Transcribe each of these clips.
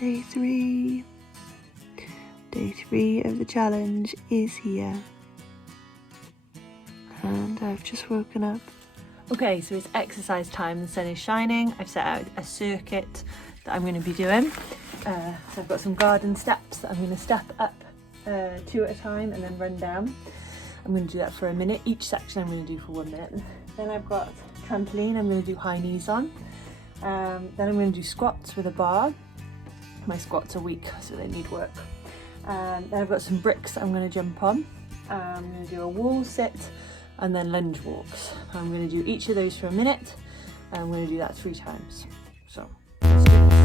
Day three of the challenge is here, and I've just woken up. Okay, so it's exercise time. The sun is shining. I've set out a circuit that I'm going to be doing. So I've got some garden steps that I'm going to step up 2 at a time and then run down. I'm going to do that for a minute. Each section I'm going to do for 1 minute. Then I've got trampoline I'm going to do high knees on. Then I'm going to do squats with a bar. My squats are weak, so they need work. Then I've got some bricks that I'm going to jump on. I'm going to do a wall sit and then lunge walks. I'm going to do each of those for a minute, and I'm going to do that 3 times. So let's do this.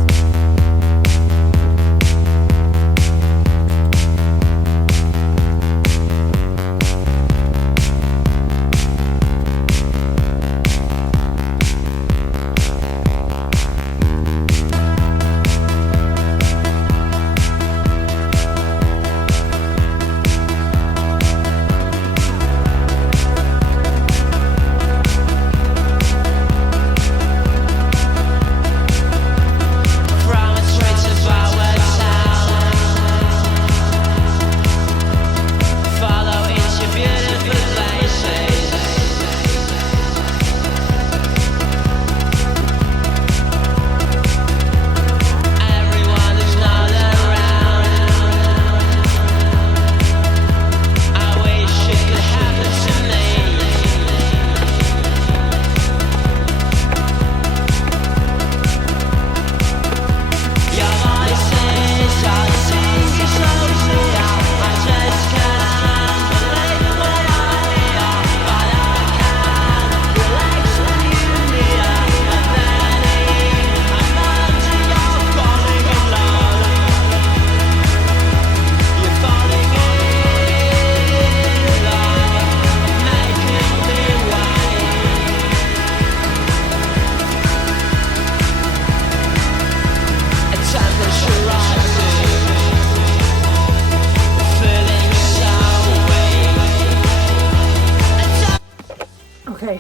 Okay,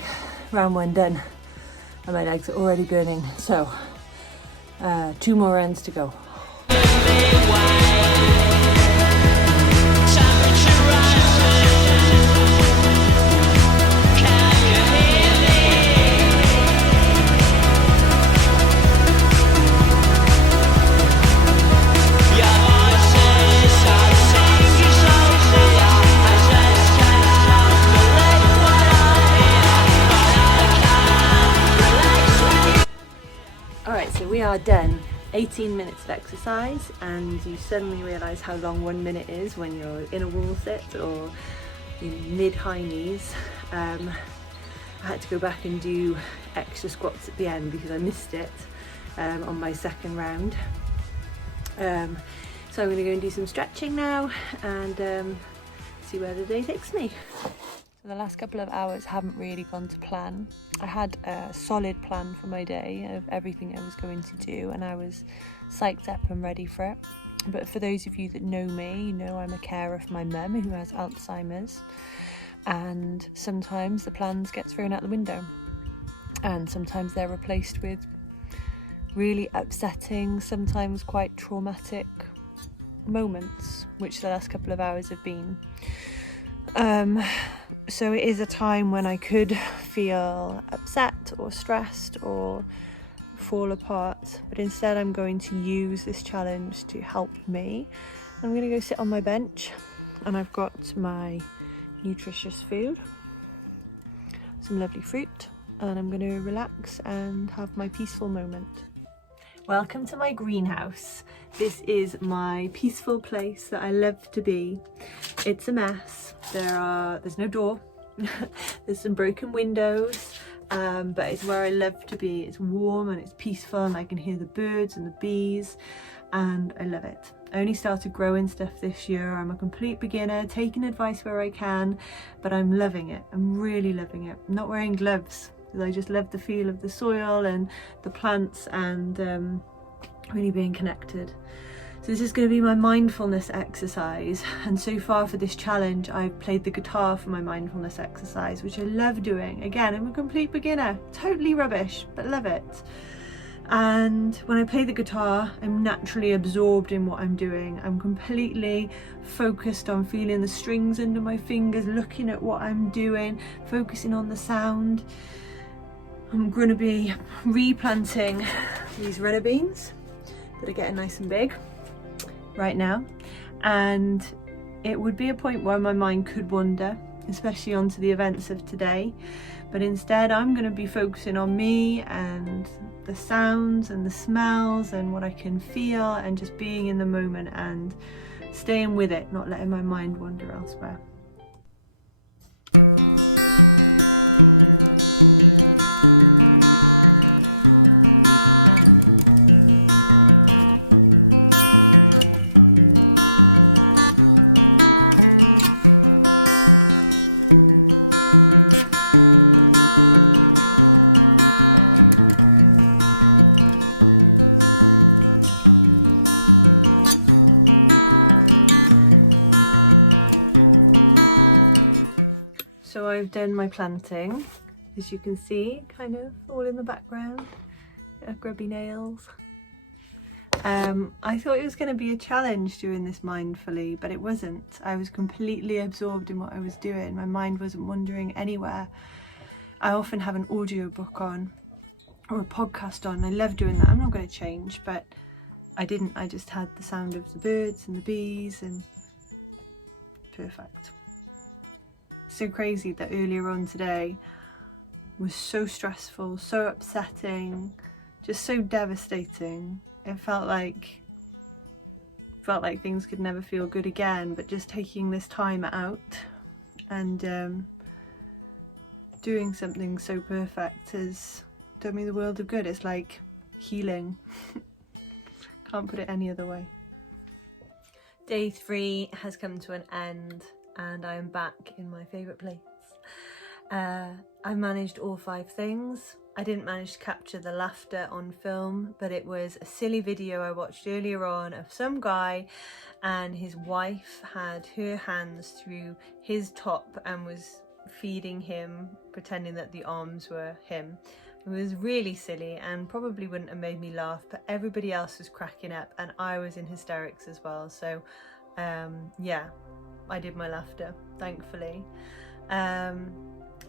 round 1 done, and my legs are already burning, so 2 more rounds to go. So we are done. 18 minutes of exercise, and you suddenly realise how long 1 minute is when you're in a wall sit or in mid-high knees. I had to go back and do extra squats at the end because I missed it on my second round. So I'm going to go and do some stretching now and see where the day takes me. So the last couple of hours haven't really gone to plan. I had a solid plan for my day of everything I was going to do, and I was psyched up and ready for it. But for those of you that know me, you know I'm a carer for my mum who has Alzheimer's, and sometimes the plans get thrown out the window, and sometimes they're replaced with really upsetting, sometimes quite traumatic moments, which the last couple of hours have been. So it is a time when I could feel upset or stressed or fall apart, but instead I'm going to use this challenge to help me. I'm going to go sit on my bench, and I've got my nutritious food, some lovely fruit, and I'm going to relax and have my peaceful moment. Welcome to my greenhouse. This is my peaceful place that I love to be. It's a mess. There's no door. There's some broken windows, but it's where I love to be. It's warm and it's peaceful, and I can hear the birds and the bees, and I love it. I only started growing stuff this year. I'm a complete beginner, taking advice where I can, but I'm loving it. I'm really loving it. I'm not wearing gloves because I just love the feel of the soil and the plants and really being connected. So this is going to be my mindfulness exercise, and so far for this challenge I've played the guitar for my mindfulness exercise, which I love doing. Again, I'm a complete beginner, totally rubbish, but love it. And when I play the guitar, I'm naturally absorbed in what I'm doing. I'm completely focused on feeling the strings under my fingers, looking at what I'm doing, focusing on the sound. I'm going to be replanting these runner beans that are getting nice and big right now. And it would be a point where my mind could wander, especially onto the events of today. But instead I'm going to be focusing on me and the sounds and the smells and what I can feel, and just being in the moment and staying with it, not letting my mind wander elsewhere. So I've done my planting, as you can see, kind of all in the background, grubby nails. I thought it was going to be a challenge doing this mindfully, but it wasn't. I was completely absorbed in what I was doing. My mind wasn't wandering anywhere. I often have an audiobook on or a podcast on. I love doing that. I'm not going to change, but I didn't. I just had the sound of the birds and the bees, and perfect. So crazy that earlier on today was so stressful, so upsetting, just so devastating. It felt like things could never feel good again, but just taking this time out and doing something so perfect has done me the world of good. It's like healing. Can't put it any other way. Day 3 has come to an end and I am back in my favourite place. I managed all 5 things. I didn't manage to capture the laughter on film, but it was a silly video I watched earlier on of some guy and his wife had her hands through his top and was feeding him, pretending that the arms were him. It was really silly and probably wouldn't have made me laugh, but everybody else was cracking up and I was in hysterics as well. So yeah, I did my laughter, thankfully.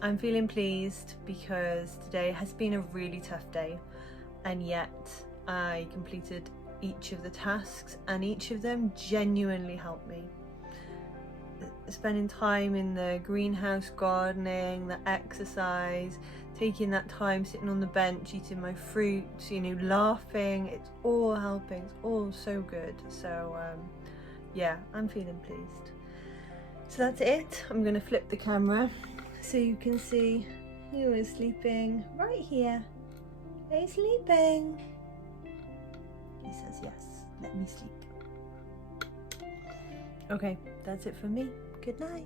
I'm feeling pleased because today has been a really tough day, and yet I completed each of the tasks and each of them genuinely helped me. Spending time in the greenhouse gardening, the exercise, taking that time sitting on the bench eating my fruits, you know, laughing, it's all helping, it's all so good. So yeah, I'm feeling pleased. So that's it. I'm going to flip the camera so you can see you are sleeping right here. Are you sleeping? He says yes, let me sleep. Okay, that's it for me. Good night.